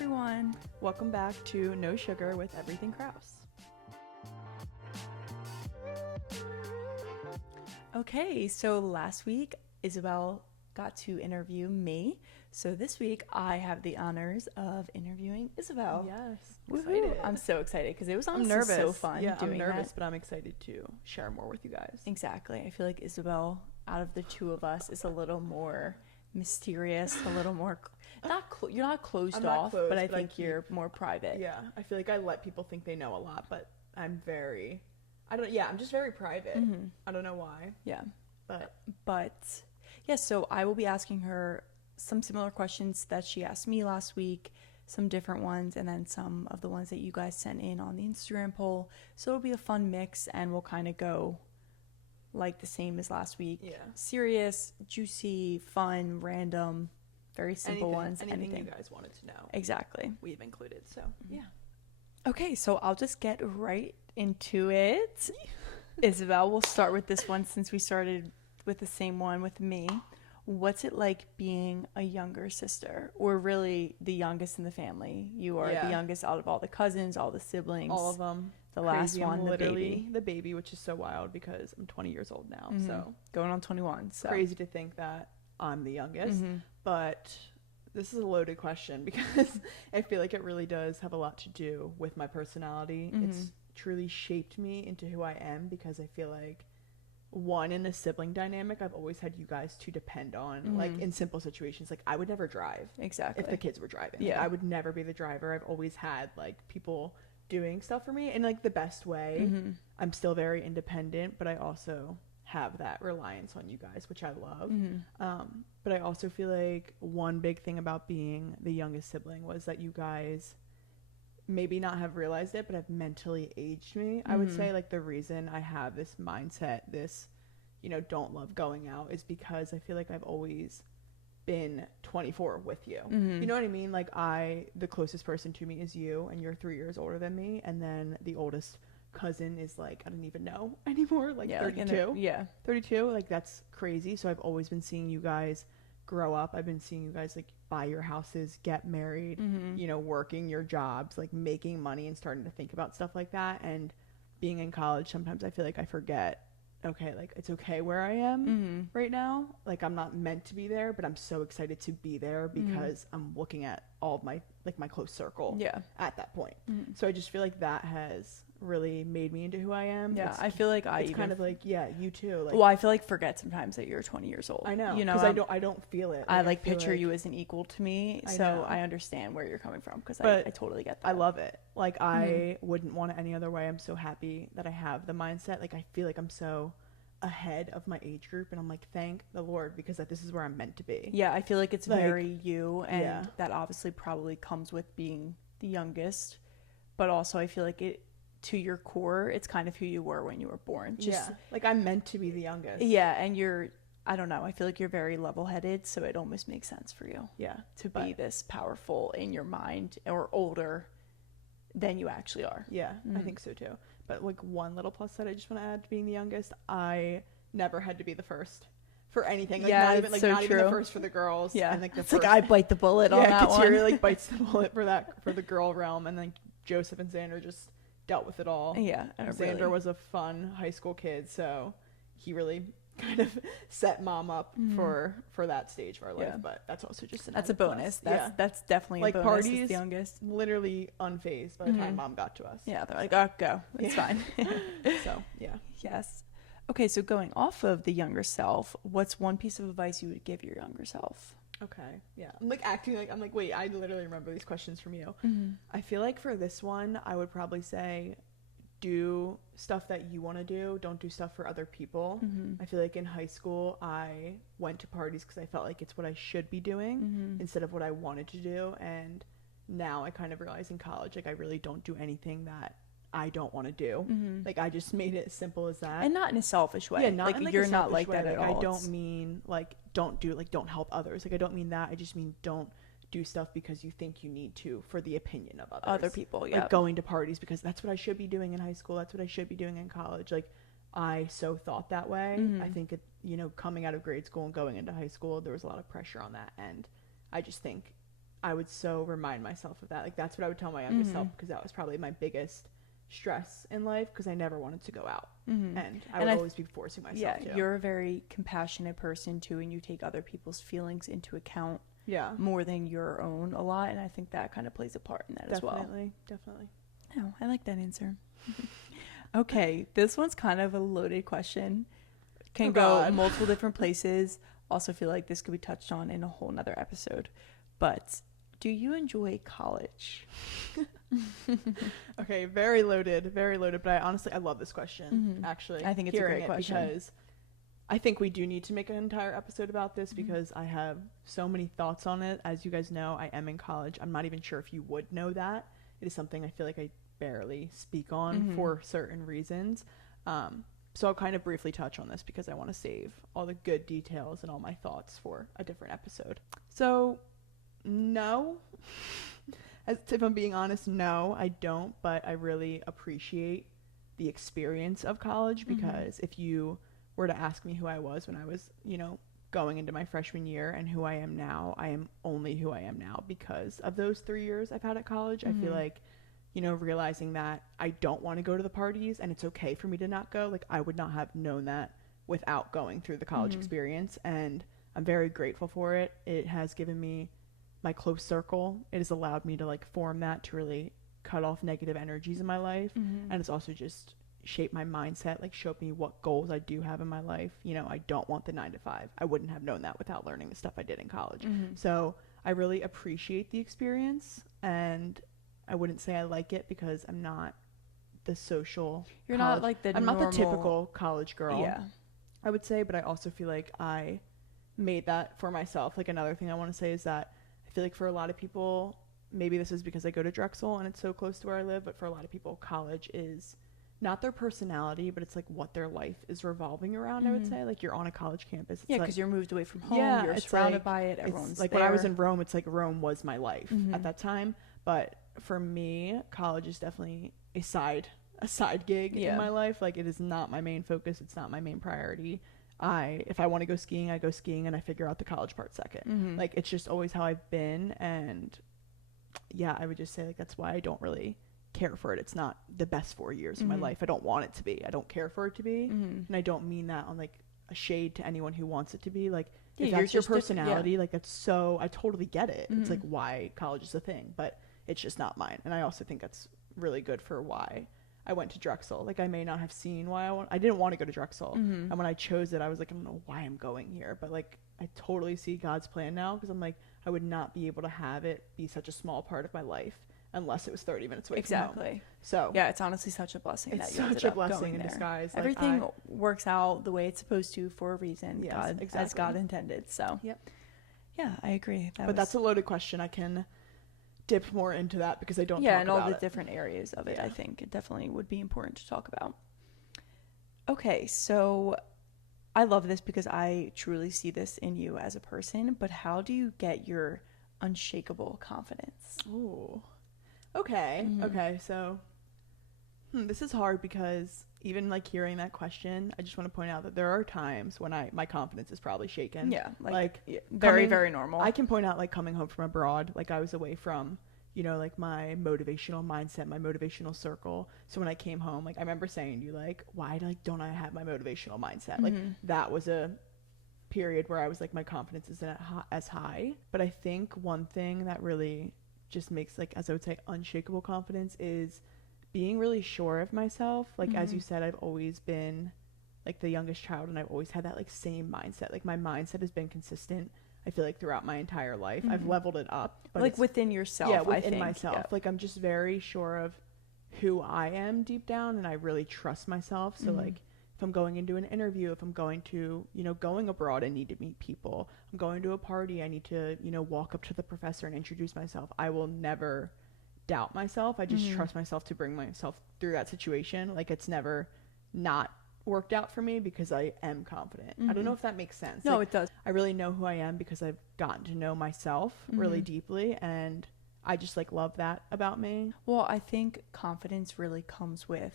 everyone. Welcome back to No Sugar with Everything Krause. Okay, so last week Isabelle got to interview me. So this week I have the honors of interviewing Isabelle. Yes, excited. I'm so excited because it was honestly nervous. So fun. Yeah, doing I'm nervous, that. but I'm excited to share more with you guys. Exactly. I feel like Isabelle, out of the two of us, is a little more mysterious, a little more you're not closed off, but I think you're more private. Yeah, I feel like I let people think they know a lot, but I'm just very private. Mm-hmm. I don't know why. Yeah. But yeah, so I will be asking her some similar questions that she asked me last week, some different ones, and then some of the ones that you guys sent in on the Instagram poll. So it'll be a fun mix, and we'll kind of go like the same as last week. Yeah. Serious, juicy, fun, random, very simple ones. Anything you guys wanted to know. Exactly. We've included, so yeah. Okay, so I'll just get right into it. Isabelle, we'll start with this one since we started with the same one with me. What's it like being a younger sister, or really the youngest in the family? You are the youngest out of all the cousins, all the siblings. All of them. The last one, the baby, which is so wild because I'm 20 years old now. Mm-hmm. So going on 21. So crazy to think that I'm the youngest. Mm-hmm. But this is a loaded question because I feel like it really does have a lot to do with my personality. Mm-hmm. It's truly shaped me into who I am because I feel like, one, in a sibling dynamic, I've always had you guys to depend on, Mm-hmm. like in simple situations. Like I would never drive exactly if the kids were driving. Yeah. Like, I would never be the driver. I've always had like people doing stuff for me in like the best way. Mm-hmm. I'm still very independent, but I also have that reliance on you guys, which I love. Mm-hmm. But I also feel like one big thing about being the youngest sibling was that you guys maybe not have realized it, but have mentally aged me. I would say like the reason I have this mindset, this, don't love going out, is because I feel like I've always been 24 with you. Mm-hmm. You know what I mean? Like the closest person to me is you, and you're 3 years older than me, and then the oldest cousin is like, I don't even know anymore, like 32. Like 32, like that's crazy. So I've always been seeing you guys grow up. I've been seeing you guys like buy your houses, get married, working your jobs, like making money and starting to think about stuff like that. And being in college, sometimes I feel like I forget, okay, like it's okay where I am right now. Like I'm not meant to be there, but I'm so excited to be there because I'm looking at all of my close circle at that point. So I just feel like that has really made me into who I am. Yeah, I feel like it's kind of like, you too. Like, well, I feel like forget sometimes that you're 20 years old. I know, because I don't feel it. I like picture you as an equal to me, so I understand where you're coming from because I totally get that. I love it. Like I wouldn't want it any other way. I'm so happy that I have the mindset. Like I feel like I'm so ahead of my age group, and I'm like, thank the Lord, because this is where I'm meant to be. Yeah, I feel like it's like, very you, and that obviously probably comes with being the youngest, but also I feel like it, to your core, it's kind of who you were when you were born. Just, like I'm meant to be the youngest. Yeah, and I don't know, I feel like you're very level-headed, so it almost makes sense for you. Yeah. To be this powerful in your mind, or older than you actually are. Yeah, I think so too. But like one little plus that I just want to add to being the youngest, I never had to be the first for anything. Like not even the first for the girls. Yeah. And like it's like I bite the bullet on that one. Kateri like bites the bullet for the girl realm, and then Joseph and Xander just dealt with it all. Yeah. Xander was a fun high school kid, so he really kind of set mom up for that stage of our life. But that's also just that's a bonus. That's definitely like a bonus. Parties, as the youngest, literally unfazed by the time mom got to us. Yeah, they're like, oh, go, it's fine. So yeah. Yes. Okay, so going off of the younger self, what's one piece of advice you would give your younger self? Okay, yeah. I'm like acting like, I'm like, wait, I literally remember these questions from you. I feel like for this one, I would probably say, do stuff that you want to do. Don't do stuff for other people. I feel like in high school, I went to parties because I felt like it's what I should be doing instead of what I wanted to do. And now I kind of realize in college, like I really don't do anything that I don't want to do. Like I just made it as simple as that, and not in a selfish way. Yeah, not like in, you're not like that way. at Like, all. I don't mean like don't help others. Like I don't mean that. I just mean don't do stuff because you think you need to for the opinion of other people. Yeah, like going to parties because that's what I should be doing in high school. That's what I should be doing in college. Like I so thought that way. I think it, coming out of grade school and going into high school, there was a lot of pressure on that, and I just think I would so remind myself of that. Like, that's what I would tell my younger self, because that was probably my biggest stress in life, because I never wanted to go out. And I would always be forcing myself to. You're a very compassionate person too, and you take other people's feelings into account more than your own a lot, and I think that kind of plays a part in that as well. Definitely. Oh, I like that answer. Okay, this one's kind of a loaded question. Can go multiple different places. Also feel like this could be touched on in a whole nother episode. But do you enjoy college? Okay, very loaded. But I love this question, actually. I think it's a great question. Because I think we do need to make an entire episode about this, because I have so many thoughts on it. As you guys know, I am in college. I'm not even sure if you would know that. It is something I feel like I barely speak on for certain reasons. So I'll kind of briefly touch on this, because I want to save all the good details and all my thoughts for a different episode. So, no. If I'm being honest, no, I don't. But I really appreciate the experience of college, because if you were to ask me who I was when I was, going into my freshman year and who I am now, I am only who I am now because of those 3 years I've had at college. I feel like, realizing that I don't want to go to the parties and it's okay for me to not go. Like, I would not have known that without going through the college experience, and I'm very grateful for it. It has given me my close circle. It has allowed me to like form that, to really cut off negative energies in my life. And it's also just shaped my mindset, like showed me what goals I do have in my life. I don't want the 9 to 5. I wouldn't have known that without learning the stuff I did in college. So I really appreciate the experience, and I wouldn't say I like it, because I'm not the social. You're not like the I'm normal... not the typical college girl. Yeah. I would say, but I also feel like I made that for myself. Like, another thing I want to say is that I feel like for a lot of people, maybe this is because I go to Drexel and it's so close to where I live, but for a lot of people, college is not their personality, but it's like what their life is revolving around. I would say, like, you're on a college campus. It's because you're moved away from home. Yeah, you're surrounded by it. Everyone's like there. When I was in Rome, it's like Rome was my life at that time. But for me, college is definitely a side gig in my life. Like, it is not my main focus. It's not my main priority. If I want to go skiing, I go skiing, and I figure out the college part second. Like, it's just always how I've been. And yeah, I would just say, like, that's why I don't really care for it. It's not the best 4 years of my life. I don't want it to be. I don't care for it to be. And I don't mean that on like a shade to anyone who wants it to be. Like, if that's your personality, like, that's so, I totally get it. It's like why college is a thing, but it's just not mine. And I also think that's really good for why I went to Drexel. Like, I may not have seen why I didn't want to go to Drexel. And when I chose it, I was like, I don't know why I'm going here, but like, I totally see God's plan now, because I'm like, I would not be able to have it be such a small part of my life unless it was 30 minutes away from home. So yeah, it's honestly such a blessing. It's that you such a blessing in disguise. Like, everything works out the way it's supposed to for a reason. Yes, God, exactly. as God intended. So yeah, I agree. That's a loaded question. I can dip more into that, because I don't talk and all about the different areas of it. I think it definitely would be important to talk about. Okay, so I love this because I truly see this in you as a person, but how do you get your unshakable confidence? Ooh. Okay. So this is hard, because even like hearing that question, I just want to point out that there are times when my confidence is probably shaken. Yeah. Very normal. I can point out, like, coming home from abroad, like, I was away from, like, my motivational mindset, my motivational circle. So when I came home, like, I remember saying to you, like, why don't I have my motivational mindset? Like, that was a period where I was like, my confidence isn't as high. But I think one thing that really just makes, like, as I would say, unshakable confidence is being really sure of myself. Like, as you said, I've always been like the youngest child, and I've always had that like same mindset. Like, my mindset has been consistent, I feel like, throughout my entire life. I've leveled it up, but like within yourself. Yeah, within myself. Like, I'm just very sure of who I am deep down, and I really trust myself. So like, if I'm going into an interview, if I'm going to, going abroad, I need to meet people. I'm going to a party, I need to, walk up to the professor and introduce myself. I will never doubt myself. I just trust myself to bring myself through that situation. Like, it's never not worked out for me, because I am confident. I don't know if that makes sense. No, like, it does. I really know who I am because I've gotten to know myself really deeply, and I just like love that about me. Well, I think confidence really comes with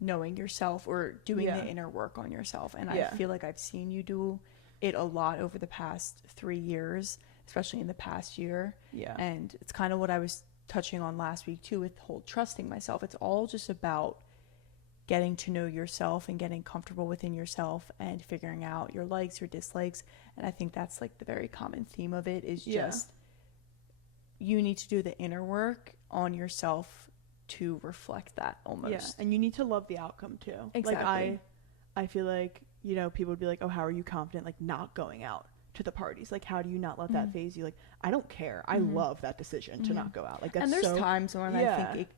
knowing yourself, or doing the inner work on yourself. And I feel like I've seen you do it a lot over the past 3 years, especially in the past year. Yeah. And it's kind of what I was touching on last week too, with the whole trusting myself. It's all just about getting to know yourself and getting comfortable within yourself and figuring out your likes, your dislikes. And I think that's like the very common theme of it is just you need to do the inner work on yourself to reflect that almost. Yeah, and you need to love the outcome too. Exactly. Like I feel like, you know, people would be like, oh, how are you confident like not going out to the parties? Like, how do you not let that phase you? Like, I don't care. I love that decision to not go out. Like, that's and there's times when I think it,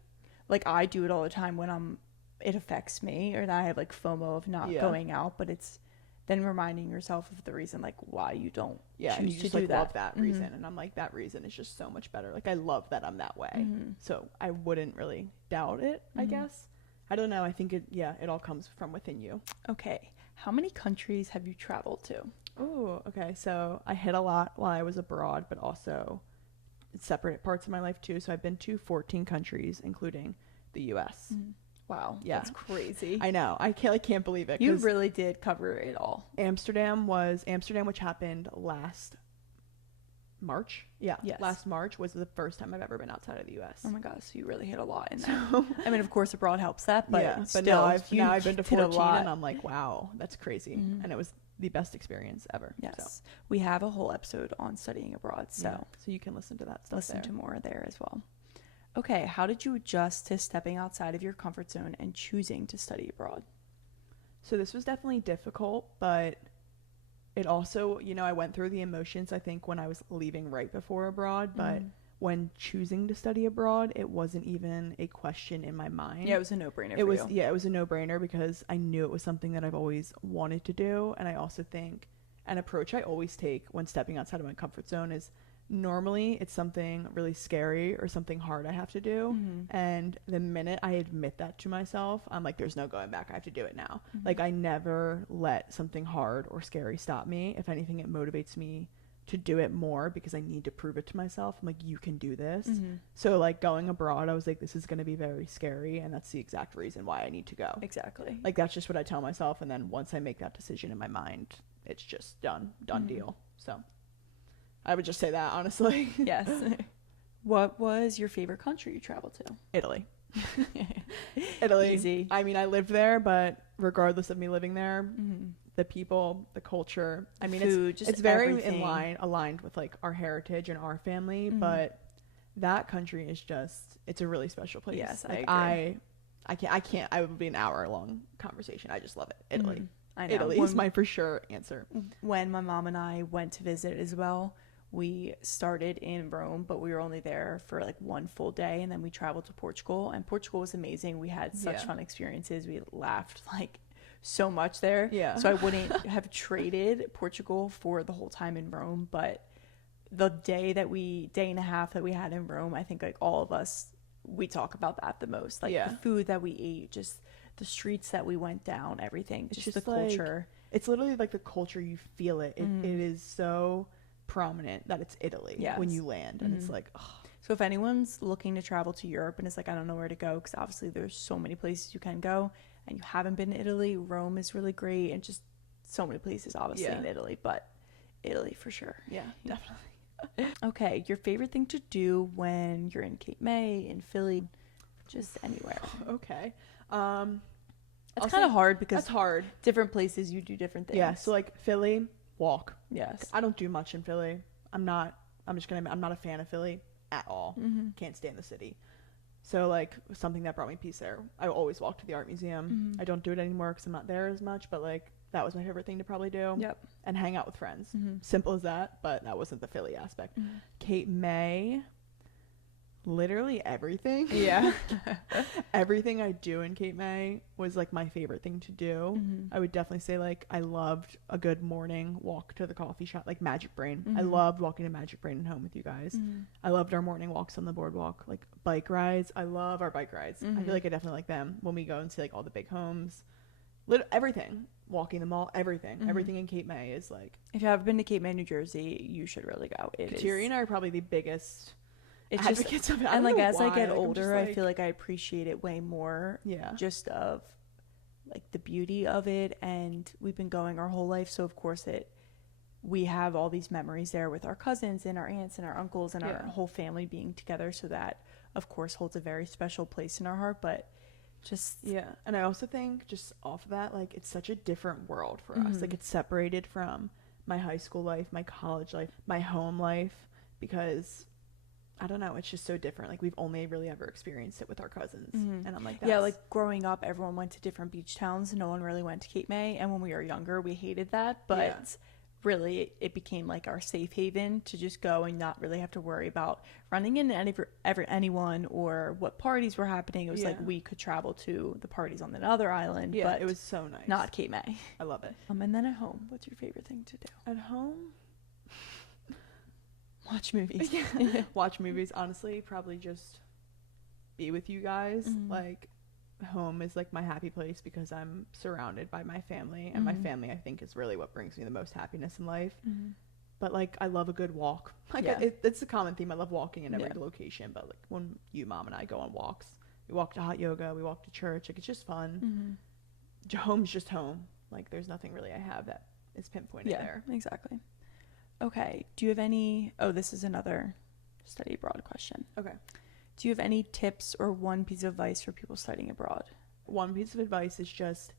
like I do it all the time when it affects me or that I have like FOMO of not going out, but it's then reminding yourself of the reason like why you don't choose and you just to do like that. love that reason. And I'm like, that reason is just so much better. Like, I love that I'm that way. So I wouldn't really doubt it, I guess. I don't know. I think it all comes from within you. Okay. How many countries have you traveled to? Oh, okay. So I hit a lot while I was abroad, but also separate parts of my life too. So I've been to 14 countries, including the U.S. Wow. Yeah. That's crazy. I know. I can't believe it. You really did cover it all. Amsterdam, which happened last March. Yeah. Yes. Last March was the first time I've ever been outside of the U.S. Oh my gosh, so you really hit a lot in that. I mean, of course, abroad helps that, but yeah. still, But now I've been to 14 and and I'm like, wow, that's crazy. And it was the best experience ever. Yes. So. We have a whole episode on studying abroad, so so you can listen to that stuff. Listen to more there as well. Okay, how did you adjust to stepping outside of your comfort zone and choosing to study abroad? So this was definitely difficult, but it also, you know, I went through the emotions, I think, when I was leaving right before abroad, but when choosing to study abroad, it wasn't even a question in my mind. Yeah, it was a no-brainer It was a no-brainer because I knew it was something that I've always wanted to do. And I also think an approach I always take when stepping outside of my comfort zone is normally it's something really scary or something hard I have to do. And the minute I admit that to myself, I'm like, there's no going back. I have to do it now. Like, I never let something hard or scary stop me. If anything, it motivates me to do it more because I need to prove it to myself. I'm like, you can do this. So like going abroad, I was like, this is going to be very scary. And that's the exact reason why I need to go. Exactly. Like, that's just what I tell myself. And then once I make that decision in my mind, it's just done deal. So I would just say that, honestly. Yes. What was your favorite country you traveled to? Italy. Italy. Easy. I mean, I lived there, but regardless of me living there, the people, the culture, I mean, food, it's very aligned with like our heritage and our family, but that country is just, it's a really special place. Yes, like, I agree. I would be an hour long conversation. I just love it. Italy. I know. Italy is my for sure answer. When my mom and I went to visit Isabelle, we started in Rome, but we were only there for like one full day, and then we traveled to Portugal, and Portugal was amazing. We had such fun experiences. We laughed like so much there. Yeah. So I wouldn't have traded Portugal for the whole time in Rome, but the day and a half that we had in Rome, I think like all of us, we talk about that the most. Like the food that we ate, just the streets that we went down, everything. It's just the culture. It's literally like the culture, you feel it. It is so prominent that it's Italy when you land, and it's like, oh. So if anyone's looking to travel to Europe and is like, I don't know where to go, because obviously there's so many places you can go, and you haven't been to Italy, Rome is really great, and just so many places obviously in Italy, but Italy for sure. Yeah, definitely. Okay, your favorite thing to do when you're in Cape May, in Philly, just anywhere. Okay. It's kind of hard because that's hard. Different places you do different things. Yeah, so like Philly, walk. Yes. I don't do much in Philly. I'm not a fan of Philly at all. Can't stand the city. So like something that brought me peace there, I always walk to the art museum. I don't do it anymore because I'm not there as much, but like that was my favorite thing to probably do. Yep. And hang out with friends. Simple as that, but that wasn't the Philly aspect. Cape May, literally everything. Yeah. Everything I do in Cape May was like my favorite thing to do. I would definitely say like I loved a good morning walk to the coffee shop, like Magic Brain. I loved walking to Magic Brain and home with you guys. I loved our morning walks on the boardwalk, like bike rides. I love our bike rides. I feel like I definitely like them when we go and see like all the big homes. Everything, walking the mall, everything in Cape May is like, if you haven't been to Cape May, New Jersey, you should really go. Kateri and I are probably the biggest it's advocates just, of it. And like as why. I get like, older, I feel like I appreciate it way more. Yeah. Just of like the beauty of it, and we've been going our whole life, so of course we have all these memories there with our cousins and our aunts and our uncles and our Yeah. whole family being together. So that, of course, holds a very special place in our heart. But just Yeah. And I also think just off of that, like, it's such a different world for us. Like, it's separated from my high school life, my college life, my home life, because I don't know, it's just so different. Like, we've only really ever experienced it with our cousins. And I'm like, yeah, like growing up, everyone went to different beach towns. No one really went to Cape May. And when we were younger, we hated that. But Yeah. really, it became like our safe haven to just go and not really have to worry about running into anyone or what parties were happening. It was like Yeah. we could travel to the parties on another island. Yeah, but it was so nice. not Cape May. I love it. And then at home, what's your favorite thing to do? At home, Watch movies. watch movies. Honestly, probably just be with you guys. Like, home is like my happy place because I'm surrounded by my family, and my family, I think, is really what brings me the most happiness in life. But like, I love a good walk. Like, Yeah. it's a common theme. I love walking in every Yeah. location. But like, when you, mom, and I go on walks, we walk to hot yoga, we walk to church. Like, it's just fun. Home's just home. Like, there's nothing really I have that is pinpointed there. Exactly. Okay. Do you have any? Oh, this is another study abroad question. Okay. Do you have any tips or one piece of advice for people studying abroad? One piece of advice is just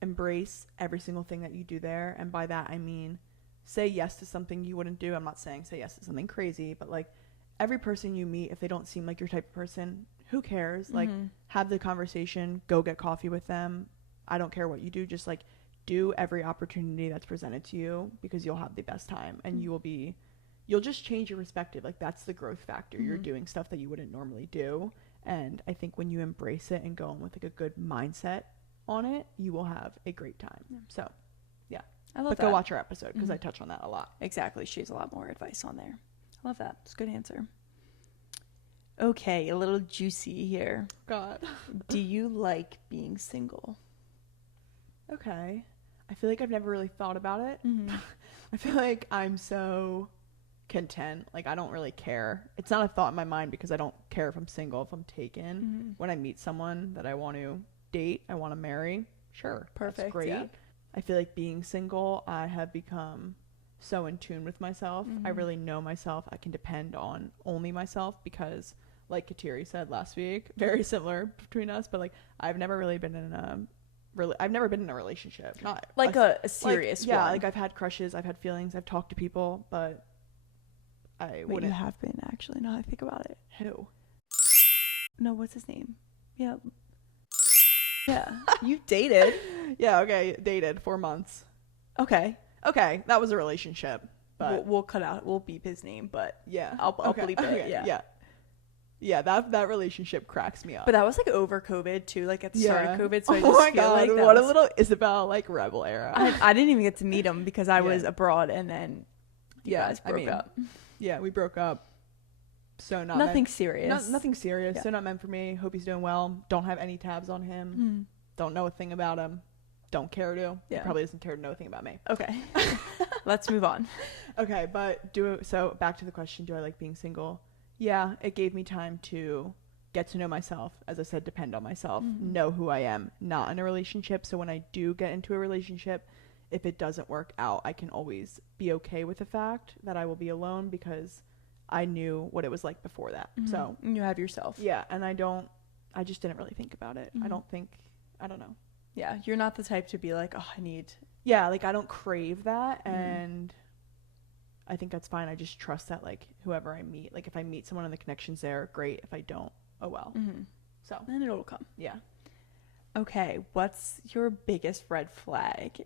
embrace every single thing that you do there. And by that, I mean, say yes to something you wouldn't do. I'm not saying say yes to something crazy, but like, every person you meet, if they don't seem like your type of person, who cares? Like, have the conversation, go get coffee with them. I don't care what you do. Just like, do every opportunity that's presented to you, because you'll have the best time, and you'll just change your perspective. Like, that's the growth factor. You're doing stuff that you wouldn't normally do. And I think when you embrace it and go in with like a good mindset on it, you will have a great time. So yeah, I love but that. go watch our episode, because I touch on that a lot. Exactly. She has a lot more advice on there. I love that. It's a good answer. Okay, a little juicy here. God. Do you like being single? Okay. I feel like I've never really thought about it. I feel like I'm so content. Like, I don't really care. It's not a thought in my mind, because I don't care if I'm single, if I'm taken. When I meet someone that I want to date, I want to marry, sure, Perfect. that's great. Yeah. I feel like being single, I have become so in tune with myself. I really know myself. I can depend on only myself, because like Kateri said last week, very similar between us, but like, I've never really been in a relationship. Not Like a serious like, yeah, one. like, I've had crushes, I've had feelings, I've talked to people, but I Wait, wouldn't. you have been, actually, now that I think about it. Who? No, what's his name? Yeah. Yeah. You dated. Yeah, okay, dated 4 months. Okay. Okay, that was a relationship, but We'll cut out, we'll beep his name, but yeah, I'll okay, bleep it. okay, yeah. That relationship cracks me up. But that was like over COVID too, like at the start of COVID. So I oh just my feel god, like that what was, a little Isabelle like rebel era. I didn't even get to meet him because I Yeah. was abroad, and then you guys broke up. Yeah, we broke up. So not Nothing meant, serious. nothing serious. Yeah. So not meant for me. Hope he's doing well. Don't have any tabs on him. Don't know a thing about him. Don't care to. Yeah. He probably doesn't care to know a thing about me. Okay. Let's move on. Okay, but so back to the question, do I like being single? Yeah, it gave me time to get to know myself. As I said, depend on myself, know who I am, not in a relationship. So when I do get into a relationship, if it doesn't work out, I can always be okay with the fact that I will be alone, because I knew what it was like before that. So You have yourself. yeah, and I just didn't really think about it. I don't know. Yeah, you're not the type to be like, oh, I need. Yeah, like, I don't crave that, and I think that's fine. I just trust that, like, whoever I meet, like, if I meet someone and the connection's there, great. If I don't, oh well. So Then it'll come. yeah. Okay, what's your biggest red flag?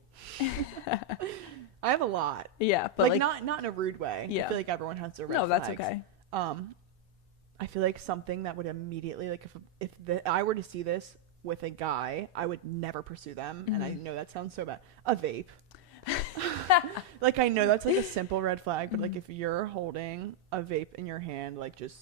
I have a lot. Yeah, but like not in a rude way. Yeah. I feel like everyone has their red no, that's flags. okay. I feel like something that would immediately, like, if I were to see this with a guy, I would never pursue them. And I know that sounds so bad. A vape. Like, I know that's like a simple red flag, but like, if you're holding a vape in your hand, like, just,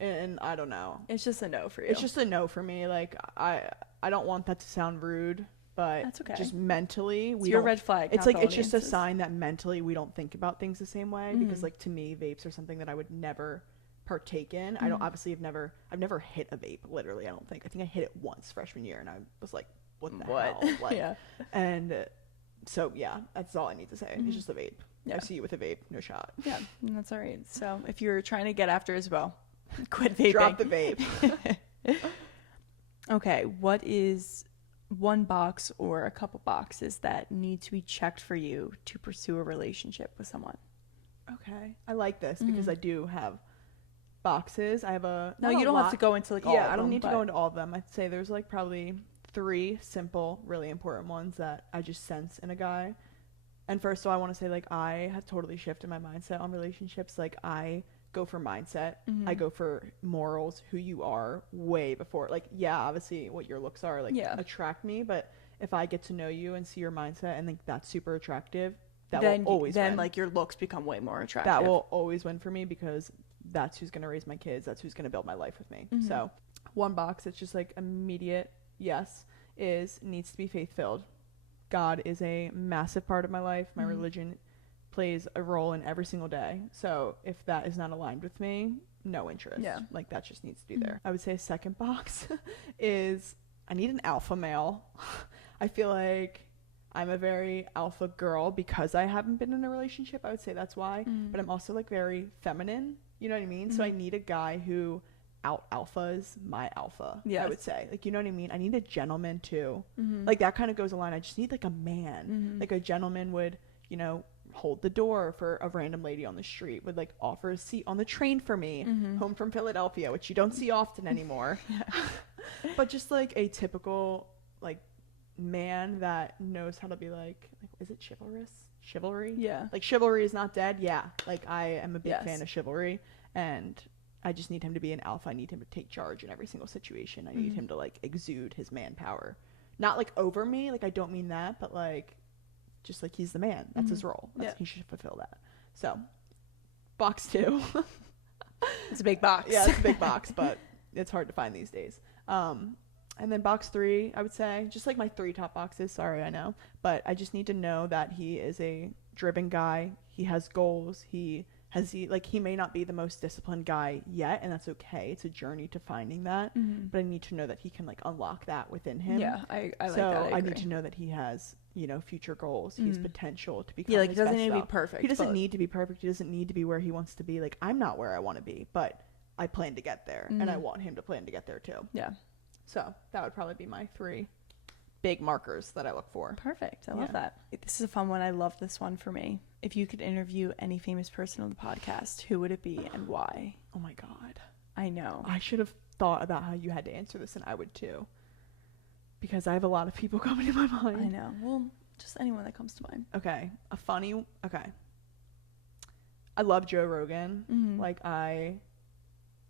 and I don't know, It's just a no for you. it's just a no for me. Like, I don't want that to sound rude, but That's okay. just mentally, It's your red flag. It's not like, the it's just a audience's. sign that mentally we don't think about things the same way, because like, to me, vapes are something that I would never partake in. I don't, obviously, I've never hit a vape, literally. I think I hit it once freshman year, and I was like, what the hell? Like, Yeah. and so yeah, that's all I need to say. It's just a vape. I see you with a vape, no shot. Yeah, that's all right. So if you're trying to get after Isabelle, quit vaping. Drop the vape. Okay, what is one box or a couple boxes that need to be checked for you to pursue a relationship with someone? Okay, I like this because I do have boxes. I have No, you don't have to go into like all of them. Yeah, I don't need to go into all of them. I'd say there's like probably 3 simple, really important ones that I just sense in a guy. And first of all, I want to say, like, I have totally shifted my mindset on relationships. Like, I go for mindset. I go for morals, who you are, way before. Like, yeah, obviously what your looks are, like, attract me. But if I get to know you and see your mindset and think that's super attractive, that will always win. Then, like, your looks become way more attractive. That will always win for me because that's who's going to raise my kids. That's who's going to build my life with me. So, one box, it's just, like, immediate yes, needs to be faith-filled. God is a massive part of my life. My religion plays a role in every single day. So if that is not aligned with me, no interest. Yeah. Like, that just needs to be there. I would say a second box is I need an alpha male. I feel like I'm a very alpha girl because I haven't been in a relationship. I would say that's why. But I'm also, like, very feminine. You know what I mean? So I need a guy who out alphas my alpha. I would say, like, you know what I mean? I need a gentleman too. Like, that kind of goes along. I just need, like, a man. Like, a gentleman would, you know, hold the door for a random lady on the street, would, like, offer a seat on the train for me home from Philadelphia, which you don't see often anymore. But just, like, a typical, like, man that knows how to be like is it chivalry? Yeah, like, chivalry is not dead. Yeah, like, I am a big fan of chivalry, and I just need him to be an alpha. I need him to take charge in every single situation. I need him to, like, exude his manpower. Not, like, over me. Like, I don't mean that, but, like, just, like, he's the man. That's his role. He should fulfill that. So, box 2. It's a big box. Yeah, it's a big box, but it's hard to find these days. And then box 3, I would say, just, like, my 3 top boxes. Sorry, I know. But I just need to know that he is a driven guy. He has goals. He may not be the most disciplined guy yet, and that's okay. It's a journey to finding that. But I need to know that he can, like, unlock that within him. Yeah, I like that. So I need to know that he has, you know, future goals. He has potential to become like, he doesn't need to be perfect. He doesn't need to be perfect. He doesn't need to be where he wants to be. Like, I'm not where I want to be, but I plan to get there, and I want him to plan to get there too. Yeah. So that would probably be my 3 big markers that I look for. Perfect. I love that. This is a fun one. I love this one for me. If you could interview any famous person on the podcast, who would it be and why? Oh my God. I know. I should have thought about how you had to answer this, and I would too. Because I have a lot of people coming to my mind. I know. Well, just anyone that comes to mind. Okay. Okay. I love Joe Rogan.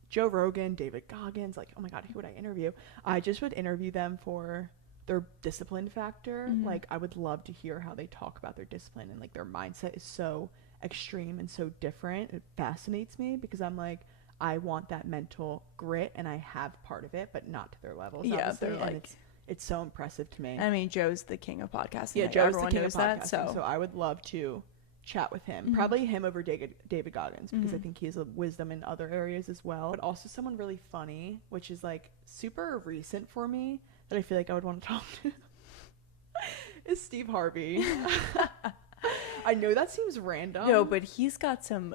Joe Rogan, David Goggins, like, oh my God, who would I interview? I just would interview them for their discipline factor. Like, I would love to hear how they talk about their discipline, and, like, their mindset is so extreme and so different. It fascinates me because I'm like, I want that mental grit, and I have part of it, but not to their levels. Yeah, they're like, it's so impressive to me. I mean, Joe's the king of podcasting. Yeah, like, Joe's everyone the king knows of podcasting, that. So I would love to chat with him. Probably him over David Goggins, because I think he has a wisdom in other areas as well. But also someone really funny, which is, like, super recent for me, that I feel like I would want to talk to, is Steve Harvey. I know that seems random. No, but he has some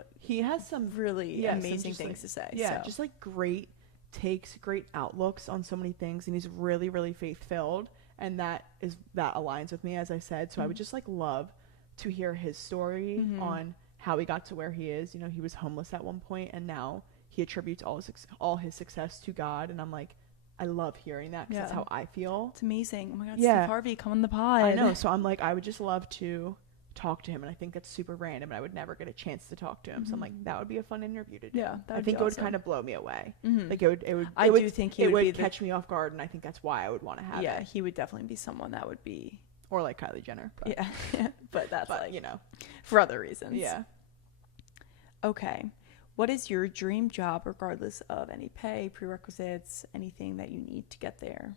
really some amazing just, things like, to say. Yeah, so. just, like, great takes, great outlooks on so many things, and he's really, really faith-filled, and that aligns with me, as I said. So I would just, like, love to hear his story on how he got to where he is. You know, he was homeless at one point, and now he attributes all his success to God, and I'm like, I love hearing that, because that's how I feel. It's amazing. Oh my God, Steve Harvey, come on the pod. I know. So I'm like, I would just love to talk to him, and I think that's super random, and I would never get a chance to talk to him. So I'm like, that would be a fun interview to do. Yeah, I think it would kind of blow me away. Like, I do think he would catch me off guard, and I think that's why I would want to have it. Yeah, he would definitely be someone that would be, or like Kylie Jenner. But. Yeah, but that's like, you know, for other reasons. Yeah. Okay. What is your dream job, regardless of any pay, prerequisites, anything that you need to get there?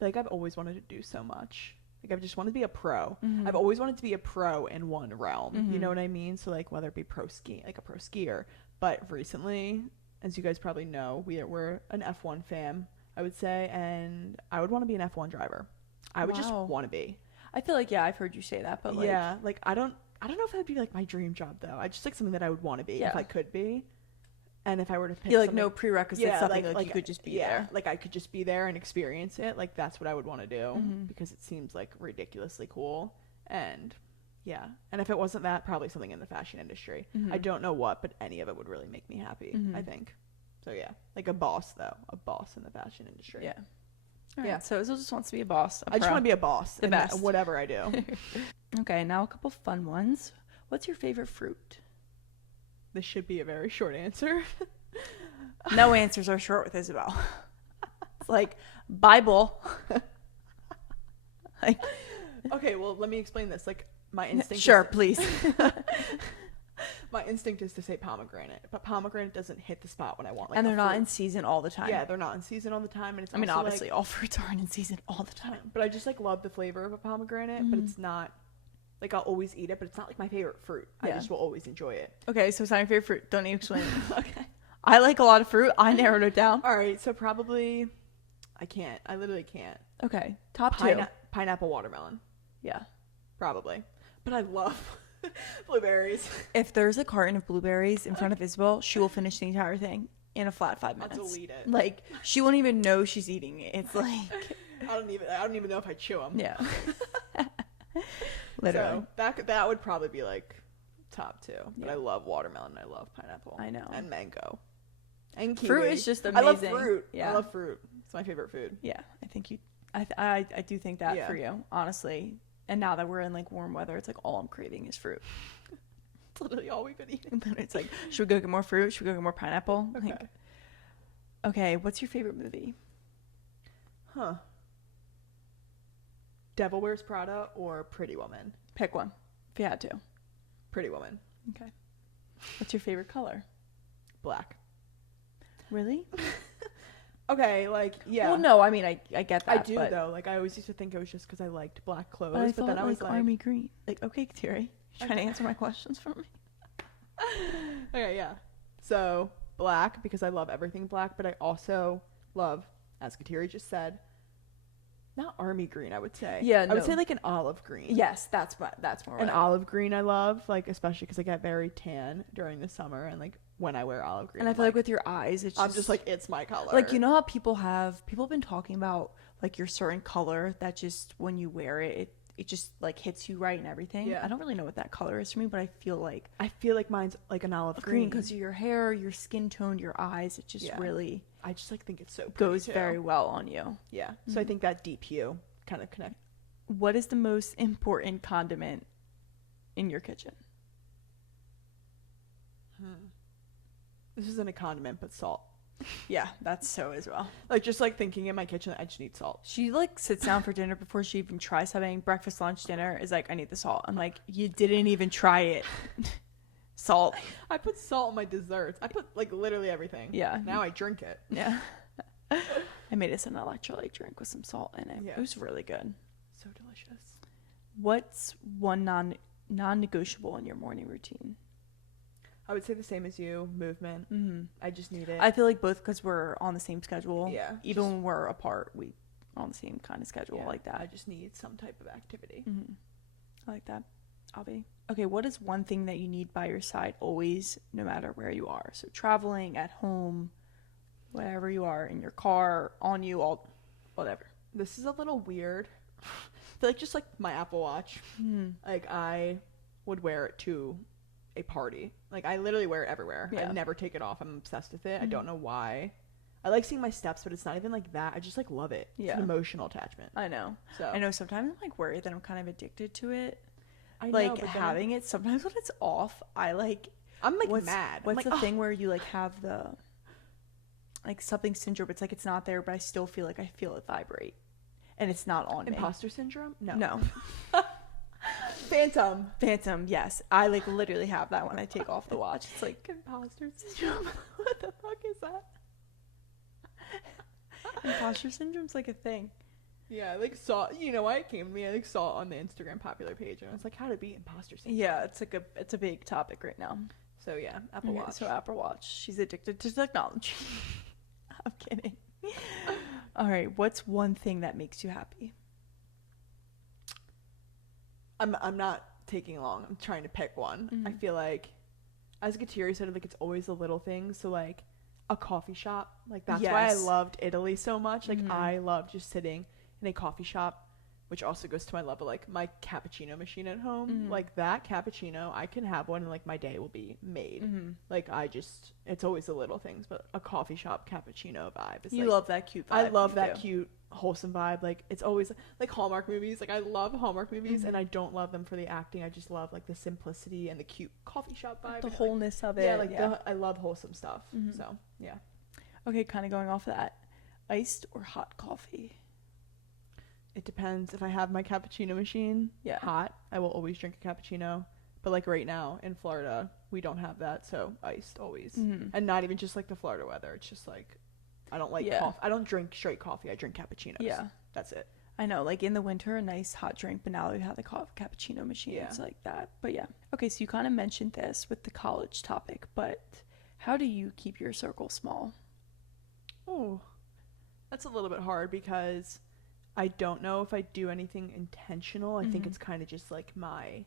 Like, I've always wanted to do so much. Like, I've just wanted to be a pro. I've always wanted to be a pro in one realm. You know what I mean? So, like, whether it be a pro skier. But recently, as you guys probably know, we're an F1 fam, I would say, and I would want to be an F1 driver. I would just want to be. I feel like, yeah, I've heard you say that, but like, yeah, like I don't know if it would be like my dream job though. I just like something that I would want to be if I could be. And if I were to pick like no prerequisites, something like you could just be there. Like I could just be there and experience it. Like that's what I would want to do because it seems like ridiculously cool. And yeah, and if it wasn't that, probably something in the fashion industry. I don't know what, but any of it would really make me happy, I think. So yeah, like a boss though, a boss in the fashion industry. Yeah. All right, so Izzo just wants to be a boss. I just want to be a boss. The best. Whatever I do. Okay, now a couple fun ones. What's your favorite fruit? This should be a very short answer. No answers are short with Isabelle. It's like Bible. Like, okay, well, let me explain this. Like my instinct. Sure, please. My instinct is to say pomegranate, but pomegranate doesn't hit the spot when I want. Like, and they're not in season all the time. Yeah, they're not in season all the time, and it's. I mean, obviously, all fruits aren't in season all the time. But I just like love the flavor of a pomegranate, but it's not. Like I'll always eat it, but it's not like my favorite fruit. I just will always enjoy it. Okay, so it's not your favorite fruit. Don't need to explain. Okay. I like a lot of fruit. I narrowed it down. All right, so probably I can't. I literally can't. Okay, top two. Pineapple, watermelon. Yeah. Probably. But I love blueberries. If there's a carton of blueberries in front of Isabelle, she will finish the entire thing in a flat 5 minutes. I'll delete it. Like, she won't even know she's eating it. It's like I don't even know if I chew them. Yeah. Literally. So that would probably be like top two. But I love watermelon. I love pineapple. I know. And mango. And kiwi. Fruit is just amazing. I love fruit. Yeah. I love fruit. It's my favorite food. Yeah, I think I do think that for you, honestly. And now that we're in like warm weather, it's like all I'm craving is fruit. It's literally all we've been eating. It's like, should we go get more fruit? Should we go get more pineapple? Okay. Like, okay, what's your favorite movie? Huh. Devil Wears Prada or Pretty Woman? Pick one if you had to. Pretty Woman. Okay. What's your favorite color? Black. Really? Okay, like, yeah. Well, no, I mean, I get that. I do, though. Like, I always used to think it was just because I liked black clothes. But then I was like... army green. Like, okay, Kateri, you trying to answer my questions for me? Okay, yeah. So, black, because I love everything black. But I also love, as Kateri just said, not army green, I would say. Yeah, I would say, like, an olive green. Yes, that's more An olive green I love, like, especially because I get very tan during the summer. And, like, when I wear olive green. And I feel like with your eyes, it's just... I'm just like, it's my color. Like, you know how people have been talking about, like, your certain color that just, when you wear it, it just, like, hits you right and everything. Yeah. I don't really know what that color is for me, but I feel like mine's, like, an olive green. Because of your hair, your skin tone, your eyes, it just really... I just, like, think it's so pretty, goes very well on you. Yeah. So I think that deep hue kind of connect. What is the most important condiment in your kitchen? This isn't a condiment, but salt. Yeah, that's so as well. Like, just like thinking in my kitchen, I just need salt. She like sits down for dinner before she even tries having breakfast, lunch, dinner. Is like, I need the salt. I'm like, you didn't even try it. Salt. I put salt in my desserts. I put like literally everything. Yeah. Now I drink it. Yeah. I made us an electrolyte drink with some salt in it. Yeah. It was really good. So delicious. What's one non-negotiable in your morning routine? I would say the same as you, movement. I just need it. I feel like both because we're on the same schedule. Yeah. Even when we're apart, we on the same kind of schedule like that. I just need some type of activity. I like that. Avi. Okay, what is one thing that you need by your side always, no matter where you are? So traveling, at home, wherever you are, in your car, on you, all, whatever. This is a little weird. I feel like just like my Apple Watch. Like I would wear it to a party. Like I literally wear it everywhere. I never take it off. I'm obsessed with it. I don't know why. I like seeing my steps, but it's not even like that. I just like love it. Yeah. It's an emotional attachment. I know. So I know sometimes I'm like worried that I'm kind of addicted to it. I know, like having it sometimes when it's off, I'm like mad. What's like, the thing where you like have the like something syndrome? It's like it's not there, but I still feel like I feel it vibrate, and it's not on me. Imposter syndrome? No. Phantom, yes. I like literally have that when I take off the watch. It's like imposter syndrome. What the fuck is that? Imposter syndrome's like a thing. Yeah, I like saw, you know why it came to me? I like saw it on the Instagram popular page and I was like, how to beat imposter syndrome. Yeah, it's a big topic right now. So yeah, Apple Watch. So Apple Watch. She's addicted to technology. I'm kidding. All right, what's one thing that makes you happy? I'm not taking long. I'm trying to pick one. I feel like, as Kateri said, like, it's always the little things. So, like, a coffee shop. Like, that's why I loved Italy so much. Like, I love just sitting in a coffee shop, which also goes to my love of, like, my cappuccino machine at home. Like, that cappuccino, I can have one and, like, my day will be made. Like, it's always the little things, but a coffee shop cappuccino vibe is, you like, love that cute vibe. I love that cute, wholesome vibe. Like, it's always, like, Hallmark movies. Like, I love Hallmark movies, and I don't love them for the acting. I just love, like, the simplicity and the cute coffee shop vibe. The and, wholeness like, of it. Yeah, like, I love wholesome stuff. So, yeah. Okay, kind of going off of that. Iced or hot coffee? It depends. If I have my cappuccino machine hot, I will always drink a cappuccino. But, like, right now in Florida, we don't have that, so iced always. And not even just, like, the Florida weather. It's just, like, I don't like coffee. I don't drink straight coffee. I drink cappuccinos. Yeah. That's it. I know, like, in the winter, a nice hot drink, but now we have the cappuccino machine. It's like that. But, yeah. Okay, so you kind of mentioned this with the college topic, but how do you keep your circle small? Oh, that's a little bit hard because I don't know if I do anything intentional. I think it's kind of just, like, my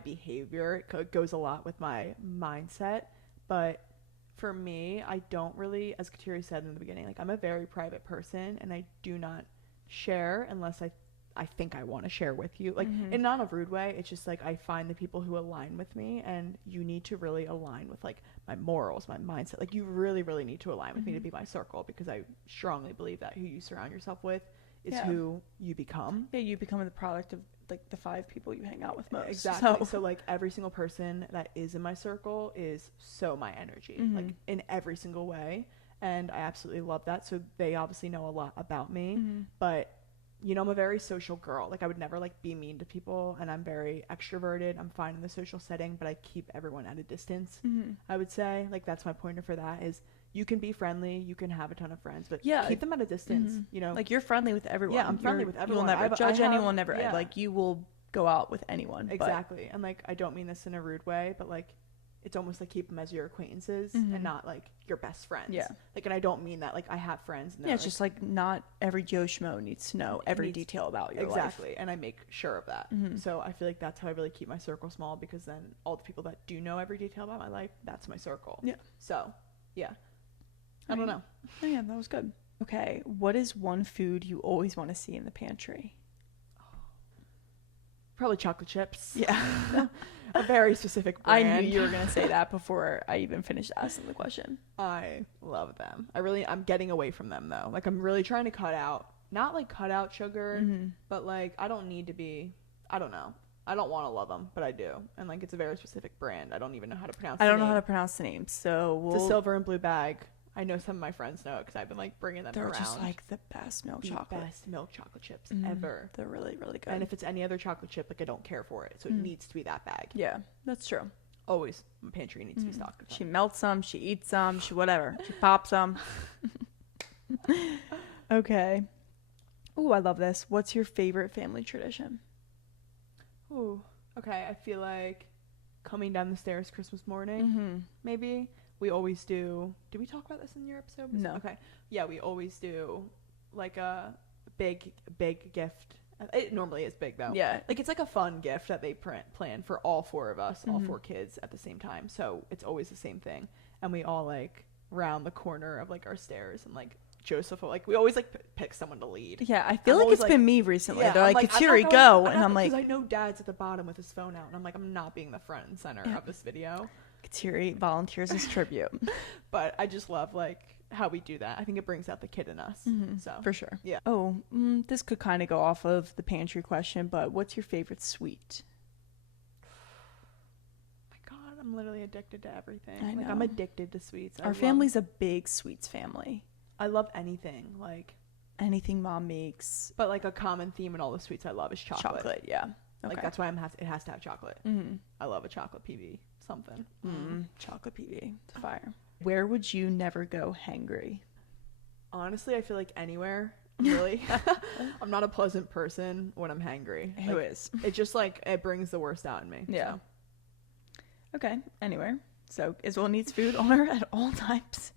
behavior. It goes a lot with my mindset. But for me, I don't really, as Kateri said in the beginning, like, I'm a very private person, and I do not share unless I think I want to share with you. Like, in not a rude way. It's just, like, I find the people who align with me, and you need to really align with, like, my morals, my mindset. Like, you really, really need to align with me to be my circle, because I strongly believe that who you surround yourself with is who you become. Yeah, you become the product of, like, the 5 people you hang out with most. Exactly. So, like, every single person that is in my circle is so my energy, like, in every single way. And I absolutely love that. So they obviously know a lot about me. But, you know, I'm a very social girl. Like, I would never, like, be mean to people, and I'm very extroverted. I'm fine in the social setting, but I keep everyone at a distance. I would say, like, that's my pointer for that is, you can be friendly, you can have a ton of friends, but keep them at a distance, you know? Like, you're friendly with everyone. Yeah, I'm friendly with everyone. You'll never judge anyone, never. Like, you will go out with anyone. Exactly. And, like, I don't mean this in a rude way, but, like, it's almost like keep them as your acquaintances and not, like, your best friends. Yeah. Like, and I don't mean that, like, I have friends. And it's like, just, like, not every Joe Schmo needs to know every detail about your life. Exactly. And I make sure of that. So I feel like that's how I really keep my circle small, because then all the people that do know every detail about my life, that's my circle. Yeah. So, yeah. I don't know. Oh, yeah, that was good. Okay, what is one food you always want to see in the pantry? Probably chocolate chips. Yeah. A very specific brand. I knew you were going to say that before I even finished asking the question. I love them. I'm getting away from them, though. Like, I'm really trying to cut out, not, like, cut out sugar, but, like, I don't need to be, I don't know. I don't want to love them, but I do. And, like, it's a very specific brand. I don't even know how to pronounce it. I don't know how to pronounce the name, so It's a silver and blue bag. I know some of my friends know it because I've been, like, bringing them around. They're just, like, the best milk chocolate. Best milk chocolate chips ever. They're really, really good. And if it's any other chocolate chip, like, I don't care for it. So it needs to be that bag. Yeah, that's true. Always. My pantry needs to be stocked with them. She melts them. She eats them. She whatever. She pops them. Okay. Ooh, I love this. What's your favorite family tradition? Ooh. Okay, I feel like coming down the stairs Christmas morning, maybe. We always do. Did we talk about this in your episode? No. Okay. Yeah, we always do, like, a big gift. It normally is big, though. Yeah. Like, it's like a fun gift that they plan for all 4 of us, all 4 kids at the same time. So it's always the same thing. And we all, like, round the corner of, like, our stairs, and, like, Joseph, like, we always, like, pick someone to lead. Yeah, I feel like it's been me recently. Yeah, they're like, Kateri, go. And I'm like, because I know Dad's at the bottom with his phone out, and I'm like, I'm not being the front and center of this video. Kateri volunteers as tribute. But I just love, like, how we do that. I think it brings out the kid in us. So for sure. Yeah. Oh, this could kind of go off of the pantry question, but what's your favorite sweet? My God, I'm literally addicted to everything. I know. Like, I'm addicted to sweets. Our family's a big sweets family. I love anything, like anything Mom makes. But, like, a common theme in all the sweets I love is chocolate. Chocolate, yeah. Okay. Like, that's why it has to have chocolate. I love a chocolate PB something. Chocolate PB. It's fire. Where would you never go hangry? Honestly, I feel like anywhere. Really. I'm not a pleasant person when I'm hangry. Who is? It just, like, it brings the worst out in me. Yeah. So. Okay. Anywhere. So Isabelle needs food on her at all times.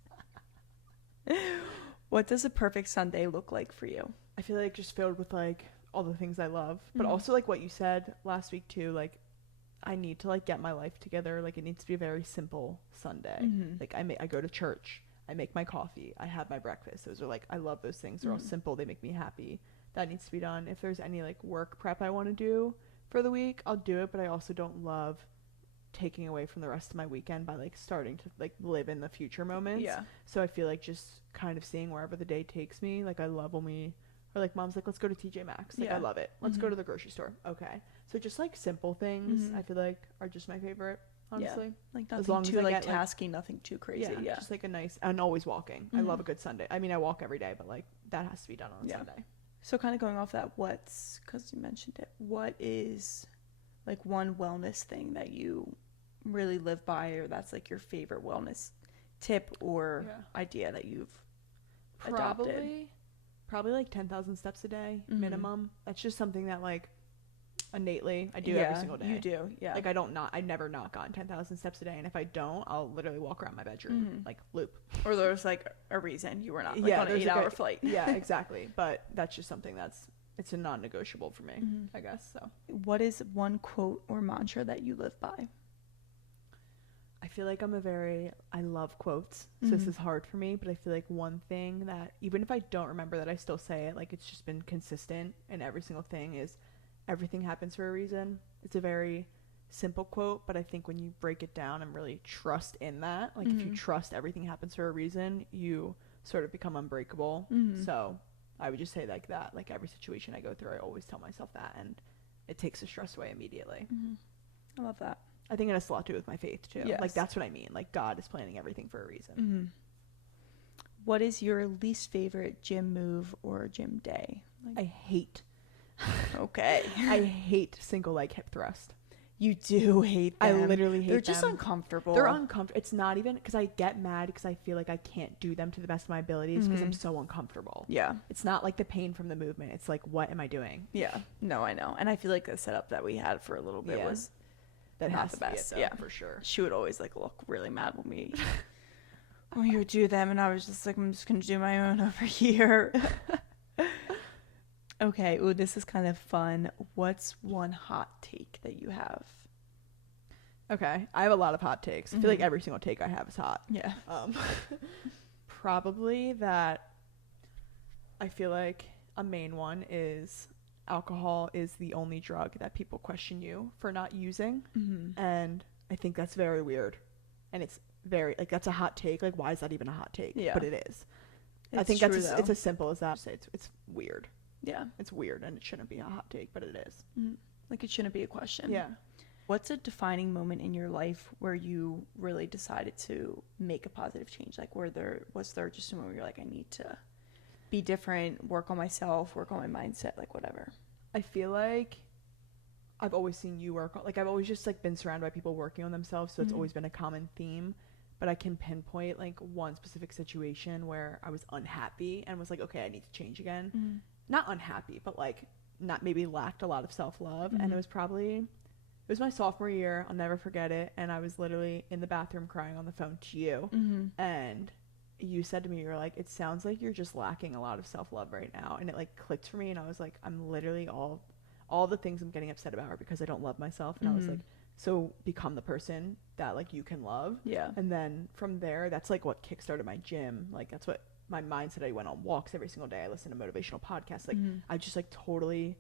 What does a perfect Sunday look like for you? I feel like just filled with, like, all the things I love, but also like what you said last week too, like I need to like get my life together. Like it needs to be a very simple Sunday. Like I go to church, I make my coffee, I have my breakfast. Those are like, I love those things. They're all simple, they make me happy. That needs to be done. If there's any like work prep I want to do for the week, I'll do it, but I also don't love taking away from the rest of my weekend by like starting to like live in the future moments. Yeah. So I feel like just kind of seeing wherever the day takes me. Like I love when we, or like mom's like, let's go to TJ Maxx. Like I love it. Let's go to the grocery store. Okay. So just like simple things I feel like are just my favorite, honestly. Yeah. Like nothing as long too as I like get, like, tasky, nothing too crazy. Yeah. Just like a nice, and always walking. I love a good Sunday. I mean, I walk every day, but like that has to be done on a Sunday. So kind of going off that, because you mentioned it, what is like one wellness thing that you really live by, or that's like your favorite wellness tip or idea that you've adopted? Probably like 10,000 steps a day minimum. That's just something that like innately I do every single day. You do, yeah. Like I never not gotten 10,000 steps a day, and if I don't, I'll literally walk around my bedroom like loop. Or there's like a reason you were not like on an 8-hour flight. Yeah, exactly. But that's just something it's a non-negotiable for me, I guess. So what is one quote or mantra that you live by? I feel like I love quotes, so this is hard for me, but I feel like one thing that even if I don't remember that, I still say it, like it's just been consistent in every single thing, is everything happens for a reason. It's a very simple quote, but I think when you break it down and really trust in that, like if you trust everything happens for a reason, you sort of become unbreakable. So I would just say like that, like every situation I go through, I always tell myself that, and it takes the stress away immediately. I love that. I think it has a lot to do with my faith too. Yes. Like that's what I mean. Like God is planning everything for a reason. What is your least favorite gym move or gym day? Like, I hate. Okay. I hate single leg hip thrust. You do hate them. I literally hate them. They're just uncomfortable. They're uncomfortable. It's not even because I get mad because I feel like I can't do them to the best of my abilities because I'm so uncomfortable. Yeah. It's not like the pain from the movement. It's like, what am I doing? Yeah. No, I know. And I feel like the setup that we had for a little bit was that not has the to be best. it, though, for sure. She would always like look really mad when we would do them, and I was just like, I'm just gonna do my own over here. Okay. Ooh, this is kind of fun. What's one hot take that you have? Okay, I have a lot of hot takes. I feel like every single take I have is hot. Yeah. Probably that I feel like a main one is alcohol is the only drug that people question you for not using. And I think that's very weird. And it's very, like, that's a hot take. Like, why is that even a hot take? Yeah. But it is. It's I think true, it's as simple as that. It's weird. Yeah. It's weird, and it shouldn't be a hot take, but it is. Like, it shouldn't be a question. Yeah. What's a defining moment in your life where you really decided to make a positive change? Like, was there just a moment where you're like, I need to be different, work on myself, work on my mindset, like whatever? I feel like I've always seen you work on, like, I've always just like been surrounded by people working on themselves, so it's always been a common theme. But I can pinpoint like one specific situation where I was unhappy and was like, okay, I need to change again. Not unhappy, but like not maybe lacked a lot of self-love. And it was my sophomore year. I'll never forget it. And I was literally in the bathroom crying on the phone to you. And you said to me, you're like, it sounds like you're just lacking a lot of self-love right now. And it like clicked for me. And I was like, I'm literally all the things I'm getting upset about are because I don't love myself. And I was like, so become the person that like you can love. Yeah. And then from there, that's like what kickstarted my gym. Like that's what my mindset. I went on walks every single day. I listened to motivational podcasts. Like I just like totally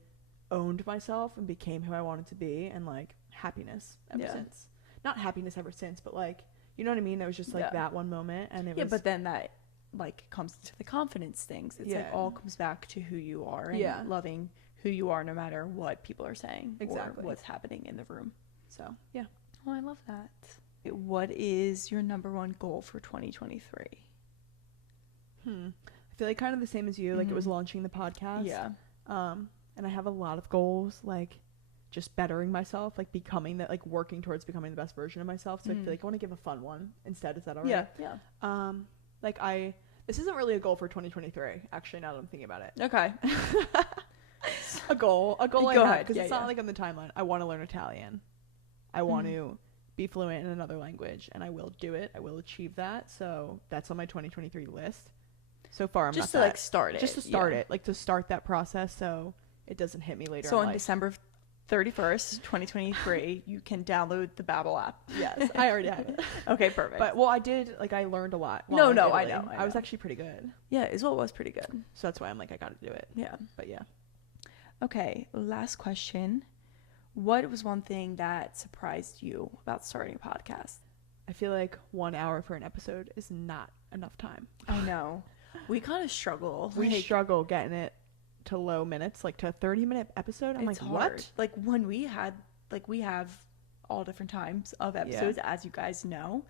owned myself and became who I wanted to be, and like happiness ever since. Not happiness ever since, but like, you know what I mean? There was just like that one moment, and it was. But then that like comes to the confidence things. It's like all comes back to who you are and loving who you are no matter what people are saying or what's happening in the room. So yeah. Oh, I love that. What is your number one goal for 2023? I feel like kind of the same as you. Like it was launching the podcast. Yeah. And I have a lot of goals, like just bettering myself, like becoming that, like working towards becoming the best version of myself. So I feel like I want to give a fun one instead. Is that all right? Yeah. Like this isn't really a goal for 2023. Actually, now that I'm thinking about it. Okay. a goal Go I have, ahead. because it's not like on the timeline. I want to learn Italian. I want to be fluent in another language, and I will do it. I will achieve that. So that's on my 2023 list. So far, I'm just not to like start it. Just to start it, like to start that process. So it doesn't hit me later So in on life. December 31st, 2023, you can download the Babbel app. Yes, I already have it. Okay, perfect. But I did, like, I learned a lot. No, in I Italy. know. I was actually pretty good. Yeah, Isabelle was pretty good. So that's why I'm like, I gotta do it. Yeah. But yeah. Okay, last question. What was one thing that surprised you about starting a podcast? I feel like 1 hour for an episode is not enough time. I know. We kind of struggle. We struggle getting it to low minutes, like to a 30-minute episode. I'm like, hard. what? Like when we have all different times of episodes, as you guys know.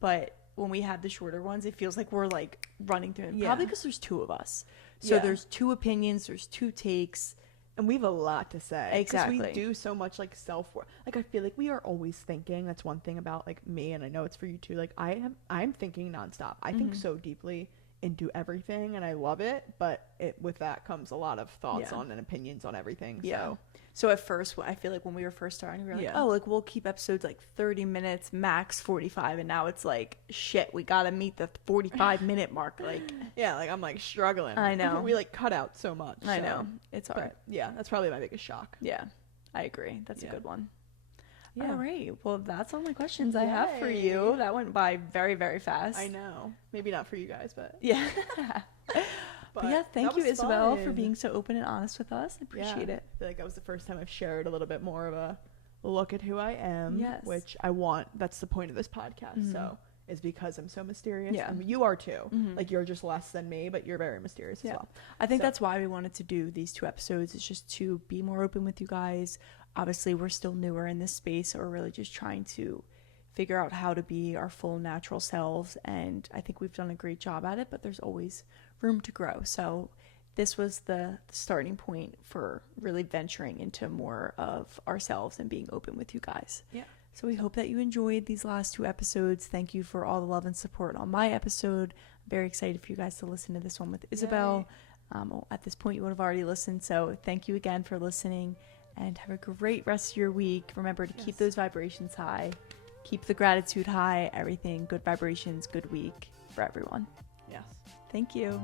But when we have the shorter ones, it feels like we're like running through them. Probably because there's two of us. So there's two opinions, there's two takes. And we have a lot to say. Exactly. Because we do so much like self-work. Like I feel like we are always thinking. That's one thing about like me, and I know it's for you too. Like I'm thinking nonstop. I think so deeply into everything, and I love it. But with that comes a lot of thoughts on and opinions on everything. Yeah. So at first, I feel like when we were first starting, we were like, oh, like we'll keep episodes like 30 minutes, max 45. And now it's like, shit, we got to meet the 45-minute mark. Like, yeah, like I'm like struggling. I know. We like cut out so much. I know. It's hard. But, yeah, that's probably my biggest shock. Yeah, I agree. That's a good one. Yeah. All right. Well, that's all my questions I have for you. That went by very, very fast. I know. Maybe not for you guys, but yeah. But yeah, thank you, Isabelle, for being fun. so open and honest with us. I appreciate it. I feel like that was the first time I've shared a little bit more of a look at who I am, which I want. That's the point of this podcast. So is because I'm so mysterious. Yeah. And you are too. Like you're just less than me, but you're very mysterious as well. I think that's why we wanted to do these 2 episodes. Is just to be more open with you guys. Obviously, we're still newer in this space, so we're really just trying to figure out how to be our full natural selves. And I think we've done a great job at it, but there's always room to grow. So this was the starting point for really venturing into more of ourselves and being open with you guys. Yeah. So we hope that you enjoyed these last 2 episodes. Thank you for all the love and support on my episode. I'm very excited for you guys to listen to this one with Isabelle. At this point, you would have already listened. So thank you again for listening, and have a great rest of your week. Remember to keep those vibrations high. Keep the gratitude high. Everything, good vibrations, good week for everyone. Yes. Thank you.